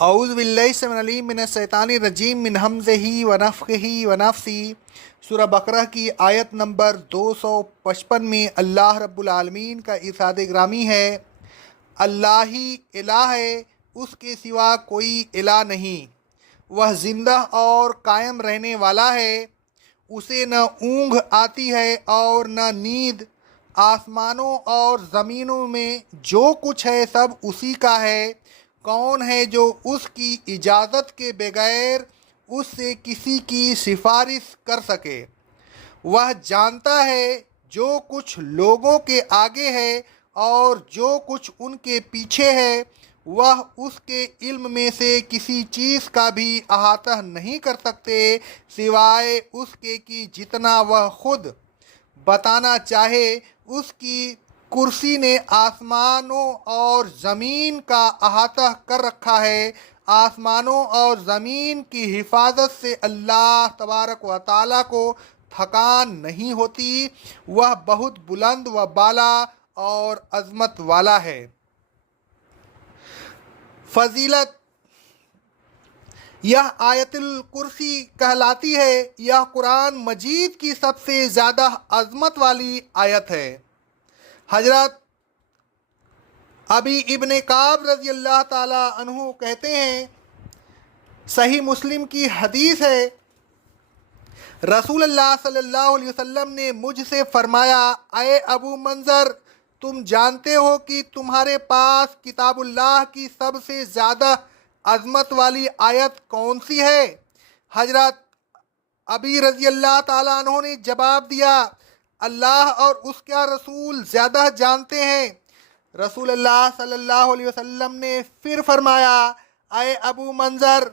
اعوذ باللہ السمیع العلیم من الشیطان الرجیم من ہمزہ ونفخہ ونفثہ۔ سورہ بقرہ کی آیت نمبر 255 میں اللہ رب العالمین کا ارشاد گرامی ہے، اللہ ہی الہ ہے، اس کے سوا کوئی الہ نہیں، وہ زندہ اور قائم رہنے والا ہے، اسے نہ اونگ آتی ہے اور نہ نیند، آسمانوں اور زمینوں میں جو کچھ ہے سب اسی کا ہے، کون ہے جو اس کی اجازت کے بغیر اس سے کسی کی سفارش کر سکے؟ وہ جانتا ہے جو کچھ لوگوں کے آگے ہے اور جو کچھ ان کے پیچھے ہے، وہ اس کے علم میں سے کسی چیز کا بھی احاطہ نہیں کر سکتے سوائے اس کے کہ جتنا وہ خود بتانا چاہے۔ اس کی کرسی نے آسمانوں اور زمین کا احاطہ کر رکھا ہے۔ آسمانوں اور زمین کی حفاظت سے اللہ تبارک و تعالیٰ کو تھکان نہیں ہوتی، وہ بہت بلند و بالا اور عظمت والا ہے۔ فضیلت، یہ آیت الکرسی کہلاتی ہے، یہ قرآن مجید کی سب سے زیادہ عظمت والی آیت ہے۔ حضرت ابی ابن کعب رضی اللہ تعالی عنہ کہتے ہیں، صحیح مسلم کی حدیث ہے، رسول اللہ صلی اللہ علیہ وسلم نے مجھ سے فرمایا، اے ابو منظر، تم جانتے ہو کہ تمہارے پاس کتاب اللہ کی سب سے زیادہ عظمت والی آیت کون سی ہے؟ حضرت ابی رضی اللہ تعالیٰ عنہ نے جواب دیا، اللہ اور اس کا رسول زیادہ جانتے ہیں۔ رسول اللہ صلی اللہ علیہ وسلم نے پھر فرمایا، اے ابو منظر،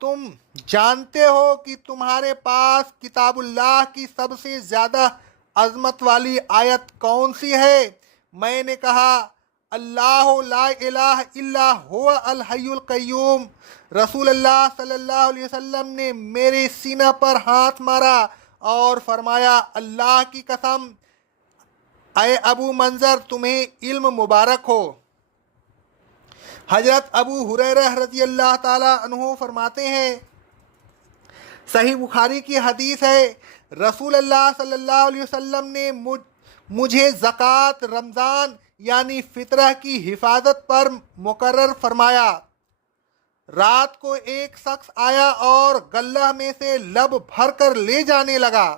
تم جانتے ہو کہ تمہارے پاس کتاب اللہ کی سب سے زیادہ عظمت والی آیت کون سی ہے؟ میں نے کہا، اللہ لا الہ الا هو الحی القیوم۔ رسول اللہ صلی اللہ علیہ وسلم نے میرے سینہ پر ہاتھ مارا اور فرمایا، اللہ کی قسم، اے ابو منظر، تمہیں علم مبارک ہو۔ حضرت ابو ہریرہ رضی اللہ تعالی عنہ فرماتے ہیں، صحیح بخاری کی حدیث ہے، رسول اللہ صلی اللہ علیہ وسلم نے مجھے زکوٰۃ رمضان یعنی فطرہ کی حفاظت پر مقرر فرمایا۔ رات کو ایک شخص آیا اور غلہ میں سے لب بھر کر لے جانے لگا۔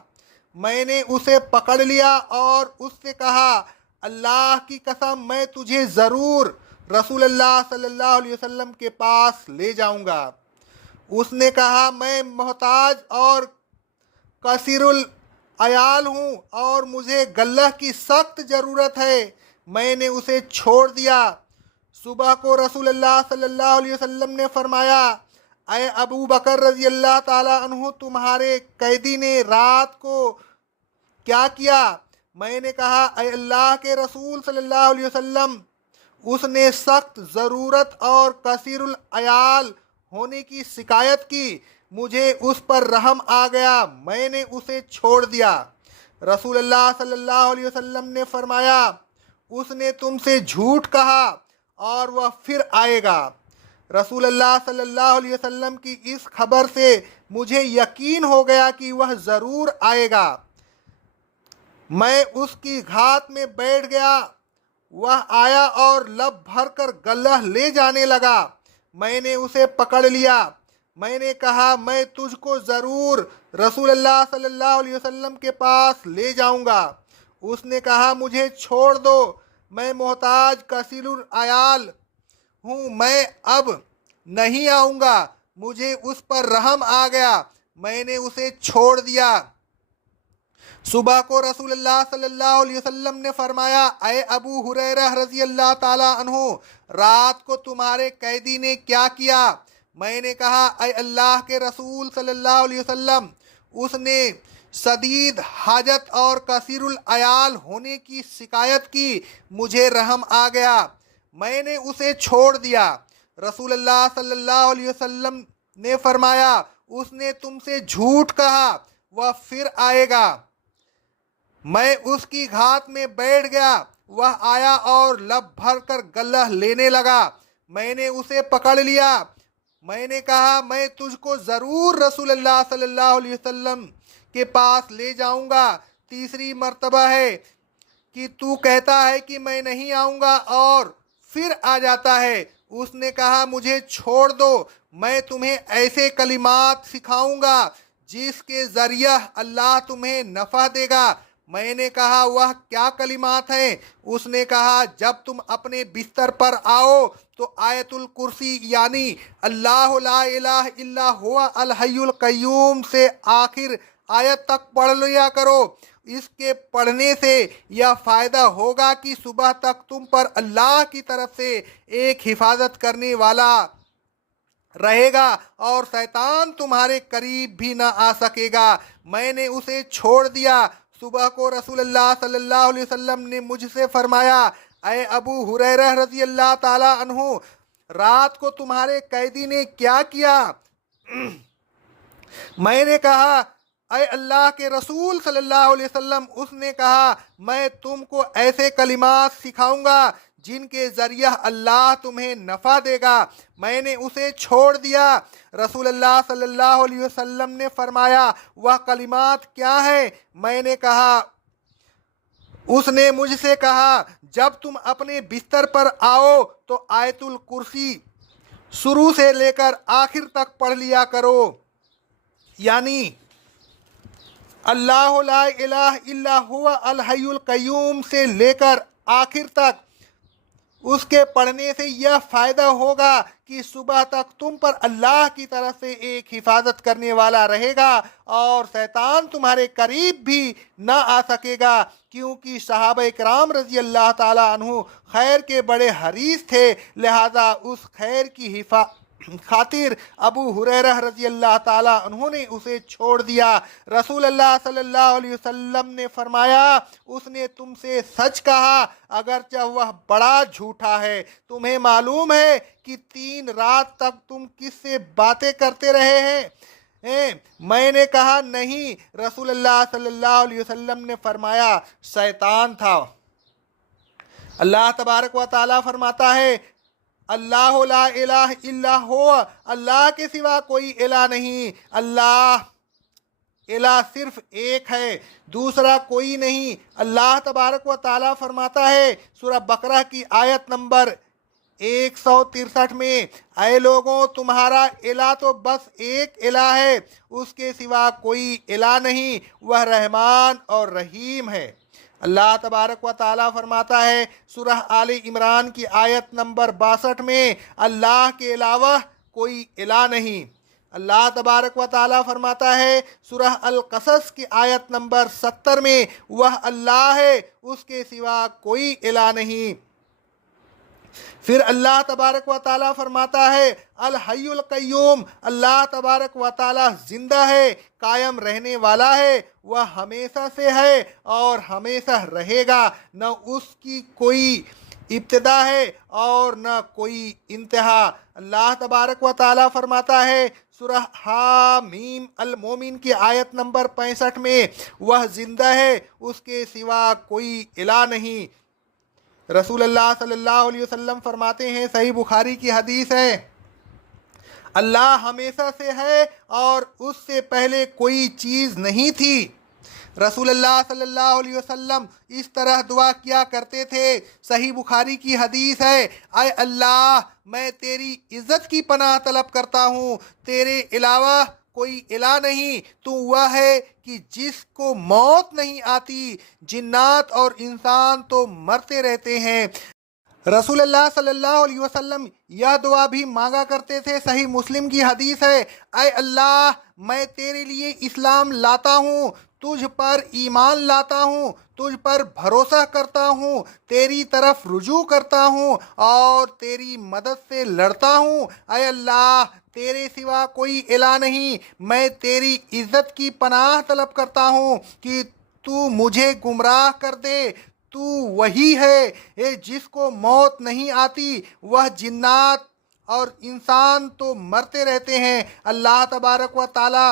میں نے اسے پکڑ لیا اور اس سے کہا، اللہ کی قسم، میں تجھے ضرور رسول اللہ صلی اللہ علیہ وسلم کے پاس لے جاؤں گا۔ اس نے کہا، میں محتاج اور کثیر العیال ہوں اور مجھے غلہ کی سخت ضرورت ہے۔ میں نے اسے چھوڑ دیا۔ صبح کو رسول اللہ صلی اللہ علیہ وسلم نے فرمایا، اے ابو بکر رضی اللہ تعالی عنہ، تمہارے قیدی نے رات کو کیا کیا؟ میں نے کہا، اے اللہ کے رسول صلی اللہ علیہ وسلم، اس نے سخت ضرورت اور کثیر العیال ہونے کی شکایت کی، مجھے اس پر رحم آ گیا، میں نے اسے چھوڑ دیا۔ رسول اللہ صلی اللہ علیہ وسلم نے فرمایا، اس نے تم سے جھوٹ کہا اور وہ پھر آئے گا۔ رسول اللہ صلی اللہ علیہ وسلم کی اس خبر سے مجھے یقین ہو گیا کہ وہ ضرور آئے گا۔ میں اس کی گھات میں بیٹھ گیا، وہ آیا اور لب بھر کر غلہ لے جانے لگا۔ میں نے اسے پکڑ لیا۔ میں نے کہا، میں تجھ کو ضرور رسول اللہ صلی اللہ علیہ وسلم کے پاس لے جاؤں گا۔ اس نے کہا، مجھے چھوڑ دو، میں محتاج کثیر العیال ہوں، میں اب نہیں آؤں گا۔ مجھے اس پر رحم آ گیا، میں نے اسے چھوڑ دیا۔ صبح کو رسول اللہ صلی اللہ علیہ وسلم نے فرمایا، اے ابو ہریرہ رضی اللہ تعالی عنہ، رات کو تمہارے قیدی نے کیا کیا؟ میں نے کہا، اے اللہ کے رسول صلی اللہ علیہ وسلم، اس نے شدید حاجت اور کثیر العیال ہونے کی شکایت کی، مجھے رحم آ گیا، میں نے اسے چھوڑ دیا۔ رسول اللہ صلی اللہ علیہ وسلم نے فرمایا، اس نے تم سے جھوٹ کہا، وہ پھر آئے گا۔ میں اس کی گھات میں بیٹھ گیا، وہ آیا اور لب بھر کر غلہ لینے لگا۔ میں نے اسے پکڑ لیا۔ میں نے کہا میں تجھ کو ضرور رسول اللہ صلی اللہ علیہ وسلم کے پاس لے جاؤں گا۔ تیسری مرتبہ ہے کہ تو کہتا ہے کہ میں نہیں آؤں گا اور پھر آ جاتا ہے۔ اس نے کہا مجھے چھوڑ دو، میں تمہیں ایسے کلمات سکھاؤں گا جس کے ذریعہ اللہ تمہیں نفع دے گا۔ میں نے کہا وہ کیا کلمات ہیں؟ اس نے کہا جب تم اپنے بستر پر آؤ تو آیت الکرسی یعنی اللہ لا الہ الا ہوا الحی القیوم سے آخر آیت تک پڑھ لیا کرو۔ اس کے پڑھنے سے یہ فائدہ ہوگا کہ صبح تک تم پر اللہ کی طرف سے ایک حفاظت کرنے والا رہے گا اور شیطان تمہارے قریب بھی نہ آ سکے گا۔ میں نے اسے چھوڑ دیا۔ صبح کو رسول اللہ صلی اللہ علیہ وسلم نے مجھ سے فرمایا اے ابو ہریرہ رضی اللہ تعالی عنہ، رات کو تمہارے قیدی نے کیا کیا؟ میں نے کہا اے اللہ کے رسول صلی اللہ علیہ وسلم، اس نے کہا میں تم کو ایسے کلمات سکھاؤں گا جن کے ذریعہ اللہ تمہیں نفع دے گا۔ میں نے اسے چھوڑ دیا۔ رسول اللہ صلی اللہ علیہ وسلم نے فرمایا وہ کلمات کیا ہے؟ میں نے کہا اس نے مجھ سے کہا جب تم اپنے بستر پر آؤ تو آیت الکرسی شروع سے لے کر آخر تک پڑھ لیا کرو، یعنی اللہ لا الہ الا ہوا الحی القیوم سے لے کر آخر تک۔ اس کے پڑھنے سے یہ فائدہ ہوگا کہ صبح تک تم پر اللہ کی طرف سے ایک حفاظت کرنے والا رہے گا اور شیطان تمہارے قریب بھی نہ آ سکے گا، کیونکہ صحابہ کرام رضی اللہ تعالی عنہ خیر کے بڑے حریص تھے، لہذا اس خیر کی خاطر ابو ہریرہ رضی اللہ تعالی عنہ نے اسے چھوڑ دیا۔ رسول اللہ صلی اللہ علیہ وسلم نے فرمایا اس نے تم سے سچ کہا اگرچہ وہ بڑا جھوٹا ہے۔ تمہیں معلوم ہے کہ 3 رات تک تم کس سے باتیں کرتے رہے ہیں؟ میں نے کہا نہیں۔ رسول اللہ صلی اللہ علیہ وسلم نے فرمایا شیطان تھا۔ اللہ تبارک و تعالیٰ فرماتا ہے اللہ لا الہ الا ہوا، اللہ کے سوا کوئی الہ نہیں، اللہ الہ صرف ایک ہے، دوسرا کوئی نہیں۔ اللہ تبارک و تعالیٰ فرماتا ہے سورہ بقرہ کی آیت نمبر 163 میں اے لوگوں تمہارا الہ تو بس ایک الہ ہے، اس کے سوا کوئی الہ نہیں، وہ رحمان اور رحیم ہے۔ اللہ تبارک و تعالیٰ فرماتا ہے سورہ آل عمران کی آیت نمبر 62 میں اللہ کے علاوہ کوئی الہ نہیں۔ اللہ تبارک و تعالیٰ فرماتا ہے سورہ القصص کی آیت نمبر 70 میں وہ اللہ ہے، اس کے سوا کوئی الہ نہیں۔ پھر اللہ تبارک و تعالیٰ فرماتا ہے الحی القیوم، اللہ تبارک و تعالیٰ زندہ ہے، قائم رہنے والا ہے، وہ ہمیشہ سے ہے اور ہمیشہ رہے گا، نہ اس کی کوئی ابتدا ہے اور نہ کوئی انتہا۔ اللہ تبارک و تعالیٰ فرماتا ہے سورہ حامیم المومن کی آیت نمبر 65 میں وہ زندہ ہے، اس کے سوا کوئی الہ نہیں۔ رسول اللہ صلی اللہ علیہ وسلم فرماتے ہیں، صحیح بخاری کی حدیث ہے، اللہ ہمیشہ سے ہے اور اس سے پہلے کوئی چیز نہیں تھی۔ رسول اللہ صلی اللہ علیہ وسلم اس طرح دعا کیا کرتے تھے۔ صحیح بخاری کی حدیث ہے، اے اللہ میں تیری عزت کی پناہ طلب کرتا ہوں، تیرے علاوہ کوئی الہ نہیں، تو وہ ہے کہ جس کو موت نہیں آتی، جنات اور انسان تو مرتے رہتے ہیں۔ رسول اللہ صلی اللہ علیہ وسلم یہ دعا بھی مانگا کرتے تھے۔ صحیح مسلم کی حدیث ہے، اے اللہ میں تیرے لیے اسلام لاتا ہوں، تجھ پر ایمان لاتا ہوں، تجھ پر بھروسہ کرتا ہوں، تیری طرف رجوع کرتا ہوں اور تیری مدد سے لڑتا ہوں۔ اے اللہ تیرے سوا کوئی الہ نہیں، میں تیری عزت کی پناہ طلب کرتا ہوں کہ تو مجھے گمراہ کر دے۔ تو وہی ہے جس کو موت نہیں آتی، وہ جنات اور انسان تو مرتے رہتے ہیں۔ اللہ تبارک و تعالی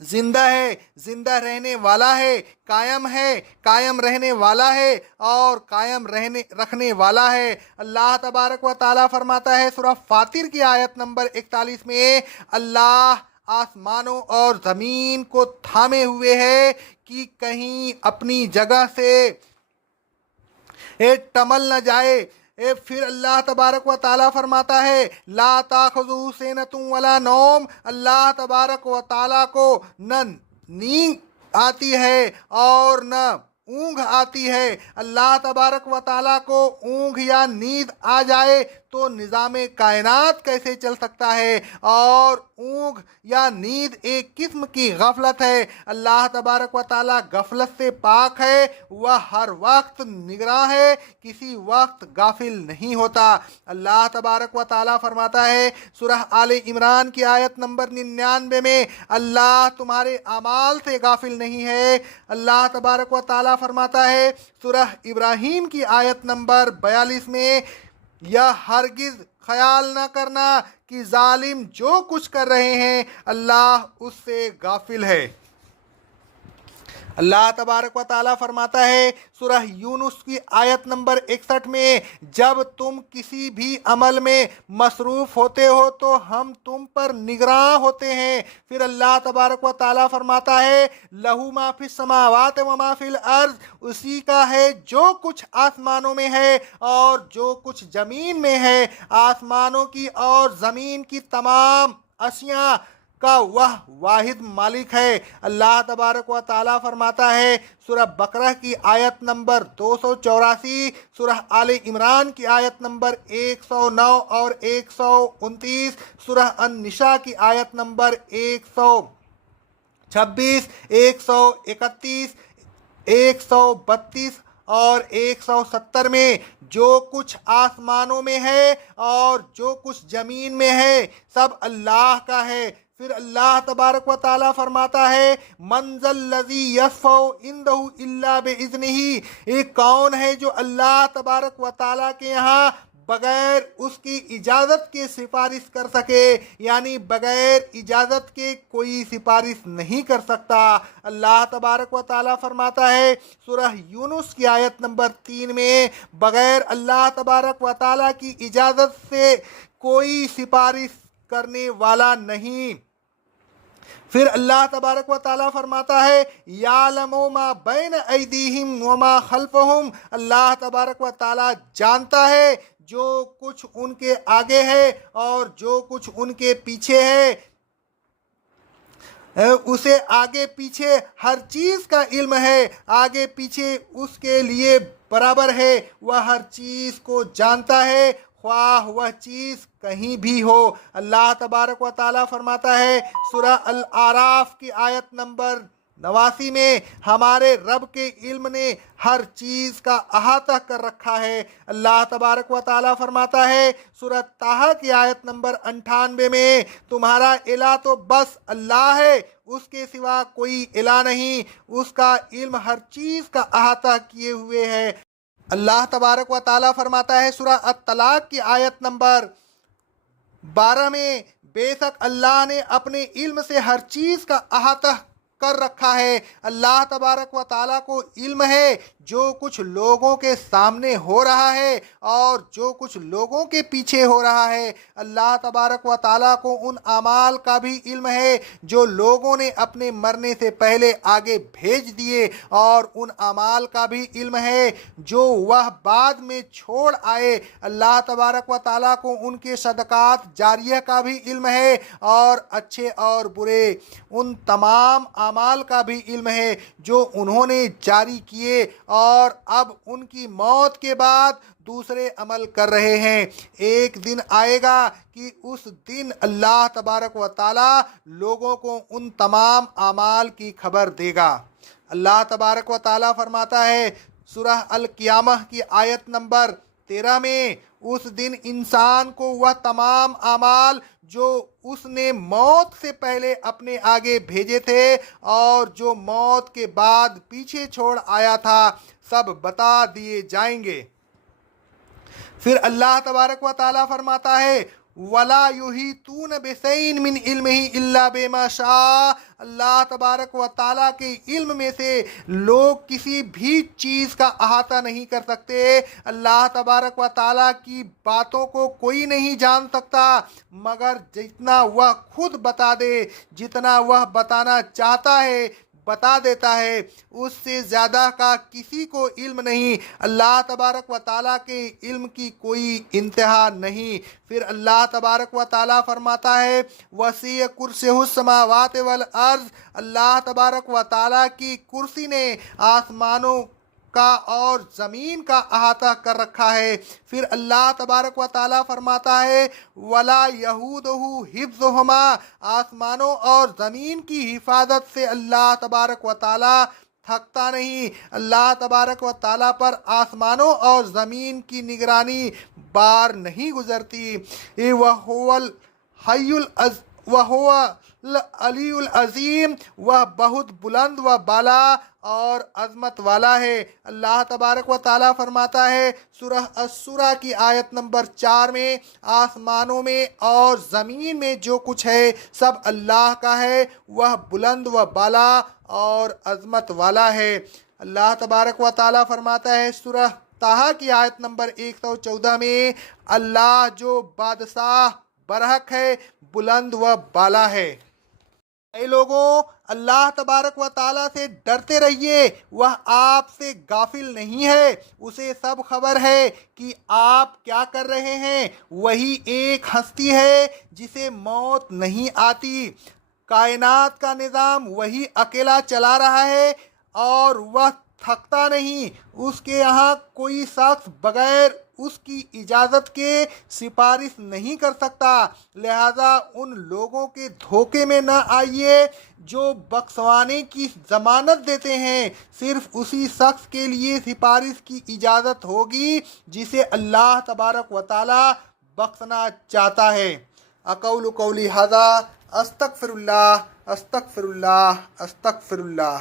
زندہ ہے، زندہ رہنے والا ہے، قائم رہنے والا ہے اور قائم رکھنے والا ہے۔ اللہ تبارک و تعالیٰ فرماتا ہے سورہ فاطر کی آیت نمبر 41 میں، اللہ آسمانوں اور زمین کو تھامے ہوئے ہے کہ کہیں اپنی جگہ سے ٹمل نہ جائے۔ پھر اللہ تبارک و تعالیٰ فرماتا ہے لا تاخذہ سنۃ ولا نوم، اللہ تبارک و تعالیٰ کو نہ نیند آتی ہے اور نہ اونگھ آتی ہے۔ اللہ تبارک و تعالیٰ کو اونگھ یا نیند آ جائے تو نظام کائنات کیسے چل سکتا ہے؟ اور اونگھ یا نیند ایک قسم کی غفلت ہے۔ اللہ تبارک و تعالیٰ غفلت سے پاک ہے، وہ ہر وقت نگراں ہے، کسی وقت غافل نہیں ہوتا۔ اللہ تبارک و تعالیٰ فرماتا ہے سورہ آل عمران کی آیت نمبر 99 میں، اللہ تمہارے اعمال سے غافل نہیں ہے۔ اللہ تبارک و تعالیٰ فرماتا ہے سورہ ابراہیم کی آیت نمبر 42 میں، یا ہرگز خیال نہ کرنا کہ ظالم جو کچھ کر رہے ہیں اللہ اس سے غافل ہے۔ اللہ تبارک و تعالیٰ فرماتا ہے سورہ یونس کی آیت نمبر 61 میں، جب تم کسی بھی عمل میں مصروف ہوتے ہو تو ہم تم پر نگراں ہوتے ہیں۔ پھر اللہ تبارک و تعالیٰ فرماتا ہے لہو ما فی السماوات و ما فی الارض، اسی کا ہے جو کچھ آسمانوں میں ہے اور جو کچھ زمین میں ہے۔ آسمانوں کی اور زمین کی تمام اشیاء کا وہ واحد مالک ہے۔ اللہ تبارک و تعالیٰ فرماتا ہے سورہ بقرہ کی آیت نمبر 284، سورہ آل عمران کی آیت نمبر 109 اور 129، سورہ النساء کی آیت نمبر 126، 131، 132 اور 170 میں، جو کچھ آسمانوں میں ہے اور جو کچھ زمین میں ہے سب اللہ کا ہے۔ پھر اللہ تبارک و تعالیٰ فرماتا ہے من ذا الذی یشفع عندہ الا باذنہ، ایک کون ہے جو اللہ تبارک و تعالیٰ کے یہاں بغیر اس کی اجازت کے سفارش کر سکے، یعنی بغیر اجازت کے کوئی سفارش نہیں کر سکتا۔ اللہ تبارک و تعالیٰ فرماتا ہے سورہ یونس کی آیت نمبر 3 میں، بغیر اللہ تبارک و تعالیٰ کی اجازت سے کوئی سفارش کرنے والا نہیں۔ پھر اللہ تبارک و تعالیٰ فرماتا ہے یعلم ما بین ایدیہم وما خلفہم، اللہ تبارک و تعالیٰ جانتا ہے جو کچھ ان کے آگے ہے اور جو کچھ ان کے پیچھے ہے۔ اسے آگے پیچھے ہر چیز کا علم ہے، آگے پیچھے اس کے لیے برابر ہے، وہ ہر چیز کو جانتا ہے خواہ وہ چیز کہیں بھی ہو۔ اللہ تبارک و تعالیٰ فرماتا ہے سورہ الاعراف کی آیت نمبر 89 میں، ہمارے رب کے علم نے ہر چیز کا احاطہ کر رکھا ہے۔ اللہ تبارک و تعالیٰ فرماتا ہے سورہ طٰہٰ کی آیت نمبر 98 میں، تمہارا الہ تو بس اللہ ہے، اس کے سوا کوئی الہ نہیں، اس کا علم ہر چیز کا احاطہ کیے ہوئے ہے۔ اللہ تبارک و تعالیٰ فرماتا ہے سورہ الطلاق کی آیت نمبر 12 میں، بے شک اللہ نے اپنے علم سے ہر چیز کا احاطہ کر رکھا ہے۔ اللہ تبارک و تعالیٰ کو علم ہے جو کچھ لوگوں کے سامنے ہو رہا ہے اور جو کچھ لوگوں کے پیچھے ہو رہا ہے۔ اللہ تبارک و تعالیٰ کو ان اعمال کا بھی علم ہے جو لوگوں نے اپنے مرنے سے پہلے آگے بھیج دیے، اور ان اعمال کا بھی علم ہے جو وہ بعد میں چھوڑ آئے۔ اللہ تبارک و تعالیٰ کو ان کے صدقات جاریہ کا بھی علم ہے، اور اچھے اور برے ان تمام اعمال کا بھی علم ہے جو انہوں نے جاری کیے اور اب ان کی موت کے بعد دوسرے عمل کر رہے ہیں۔ ایک دن آئے گا کہ اس دن اللہ تبارک و تعالیٰ لوگوں کو ان تمام اعمال کی خبر دے گا۔ اللہ تبارک و تعالیٰ فرماتا ہے سورہ القیامہ کی آیت نمبر 13 میں، اس دن انسان کو وہ تمام اعمال جو اس نے موت سے پہلے اپنے آگے بھیجے تھے اور جو موت کے بعد پیچھے چھوڑ آیا تھا سب بتا دیے جائیں گے۔ پھر اللہ تبارک و تعالیٰ فرماتا ہے ولا یحیطون بشیء من علمہ الا بما شاء، اللہ تبارک و تعالیٰ کے علم میں سے لوگ کسی بھی چیز کا احاطہ نہیں کر سکتے۔ اللہ تبارک و تعالیٰ کی باتوں کو کوئی نہیں جان سکتا مگر جتنا وہ خود بتا دے، جتنا وہ بتانا چاہتا ہے بتا دیتا ہے، اس سے زیادہ کا کسی کو علم نہیں۔ اللہ تبارک و تعالیٰ کے علم کی کوئی انتہا نہیں۔ پھر اللہ تبارک و تعالیٰ فرماتا ہے وسیع کرسیہ السماوات والارض، اللہ تبارک و تعالیٰ کی کرسی نے آسمانوں کا اور زمین کا احاطہ کر رکھا ہے۔ پھر اللہ تبارک و تعالیٰ فرماتا ہے ولا یہودہ حفظہما، آسمانوں اور زمین کی حفاظت سے اللہ تبارک و تعالیٰ تھکتا نہیں۔ اللہ تبارک و تعالیٰ پر آسمانوں اور زمین کی نگرانی بار نہیں گزرتی۔ وَهُوَ العلی العظیم، وہ بہت بلند و بالا اور عظمت والا ہے۔ اللہ تبارک و تعالیٰ فرماتا ہے سورہ السورہ کی آیت نمبر 4 میں آسمانوں میں اور زمین میں جو کچھ ہے سب اللہ کا ہے، وہ بلند و بالا اور عظمت والا ہے۔ اللہ تبارک و تعالیٰ فرماتا ہے سورہ طٰہٰ کی آیت نمبر 114 میں اللہ جو بادشاہ برحق ہے، بلند و بالا ہے۔ اے لوگوں، اللہ تبارک و تعالیٰ سے ڈرتے رہیے، وہ آپ سے غافل نہیں ہے، اسے سب خبر ہے کہ آپ کیا کر رہے ہیں۔ وہی ایک ہستی ہے جسے موت نہیں آتی، کائنات کا نظام وہی اکیلا چلا رہا ہے اور وہ تھکتا نہیں۔ اس کے یہاں کوئی شخص بغیر اس کی اجازت کے سفارش نہیں کر سکتا، لہذا ان لوگوں کے دھوکے میں نہ آئیے جو بخشوانے کی ضمانت دیتے ہیں۔ صرف اسی شخص کے لیے سفارش کی اجازت ہوگی جسے اللہ تبارک و تعالی بخشنا چاہتا ہے۔ اقول قولی ھذا استغفر اللہ استغفر اللہ استغفر اللہ۔